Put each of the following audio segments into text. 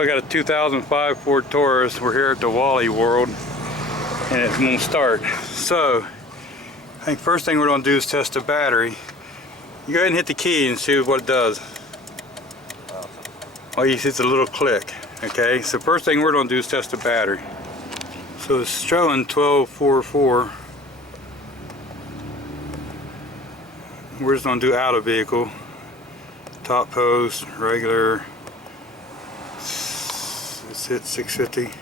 I got a 2005 Ford Taurus. We're here at the Wally World and it won't start. So I think first thing we're going to do is test the battery. You go ahead and hit the key and see what it does. Oh, you see it's a little click. Okay, so first thing we're going to do is test the battery. So it's showing 1244. We're just going to do out of vehicle. Top post, regular. It's hit 650.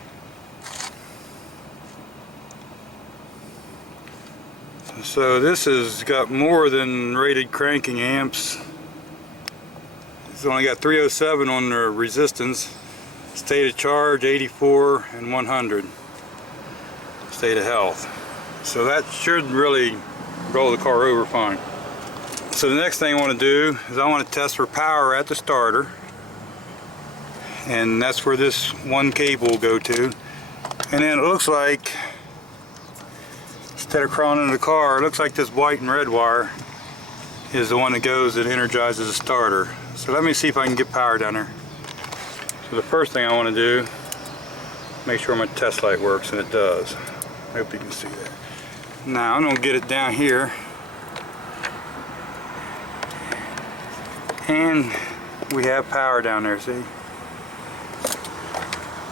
So this has got more than rated cranking amps. It's only got 307 on the resistance. State of charge 84 and 100. State of health. So that should really roll the car over fine. So the next thing I want to do is I want to test for power at the starter. And that's where this one cable will go to. And then it looks like, instead of crawling into the car, it looks like this white and red wire is the one that goes that energizes the starter. So let me see if I can get power down there. So the first thing I want to do, make sure my test light works, and it does. I hope you can see that. Now I'm going to get it down here. And we have power down there, see?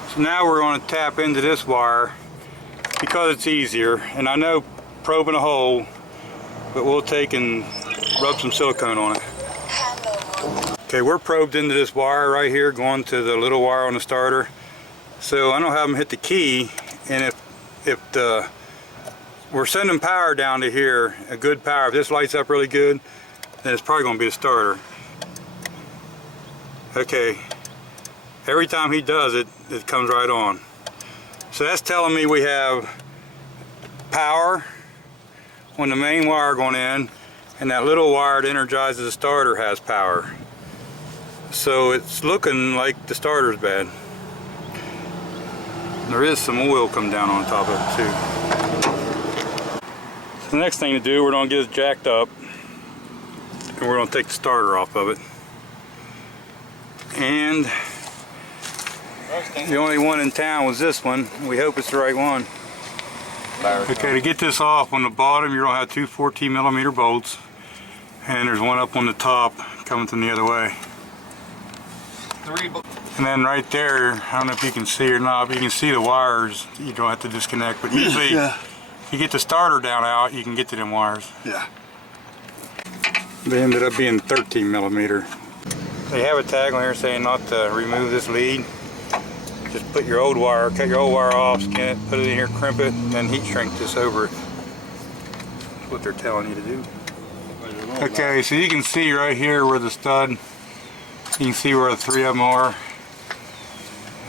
So now we're going to tap into this wire because it's easier. And I know probing a hole, but we'll take and rub some silicone on it. Okay, we're probed into this wire right here, going to the little wire on the starter. So I don't have them hit the key, and if we're sending power down to here, a good power, if this lights up really good, then it's probably going to be the starter. Okay, every time he does it, it comes right on. So that's telling me we have power on the main wire going in, and that little wire that energizes the starter has power. So it's looking like the starter's bad. There is some oil come down on top of it too. So the next thing to do, we're going to get it jacked up, and we're going to take the starter off of it. And the only one in town was this one. We hope it's the right one. Okay, to get this off, on the bottom you're going to have two 14mm bolts, and there's one up on the top coming from the other way. And then right there, I don't know if you can see or not, but you can see the wires. You don't have to disconnect, but usually if you get the starter down out, you can get to them wires. Yeah. They ended up being 13mm. They have a tag on here saying not to remove this lead. Just put your old wire, cut your old wire off, skin it, put it in here, crimp it, and then heat shrink this over it. That's what they're telling you to do. Okay, so you can see right here where the stud, you can see where the three of them are.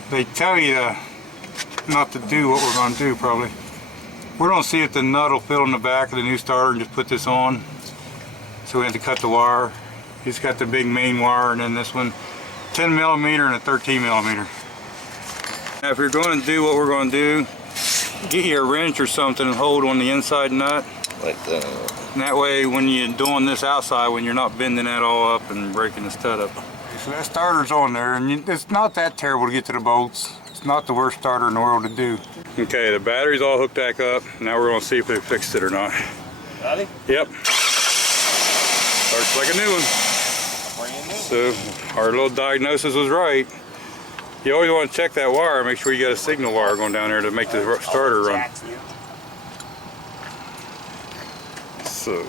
They tell you not to do what we're going to do probably. We're going to see if the nut will fit on the back of the new starter and just put this on. So we have to cut the wire. He's got the big main wire, and then this one 10mm and a 13mm. Now if you're going to do what we're going to do, get you a wrench or something and hold on the inside nut. Like that. And that way when you're doing this outside, when you're not bending that all up and breaking the stud up. So that starter's on there, and it's not that terrible to get to the bolts. It's not the worst starter in the world to do. Okay, the battery's all hooked back up. Now we're going to see if they fixed it or not. Got it? Yep. Starts like a new one. So our little diagnosis was right. You always want to check that wire, make sure you got a signal wire going down there to make the starter run. So